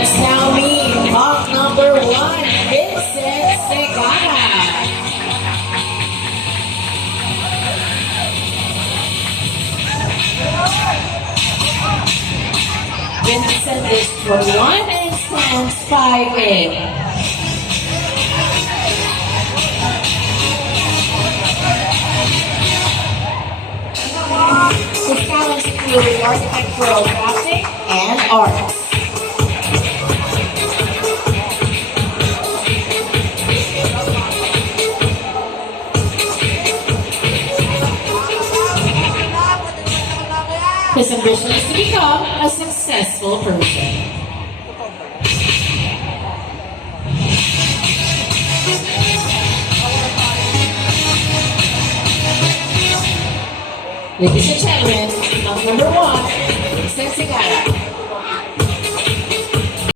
Let's now meet mock number 1, Vincent Segara. Vincent is 21 and stands 5'8". His talents include architectural drafting and art. His ambition is to become a successful person. Ladies and gentlemen, number 1,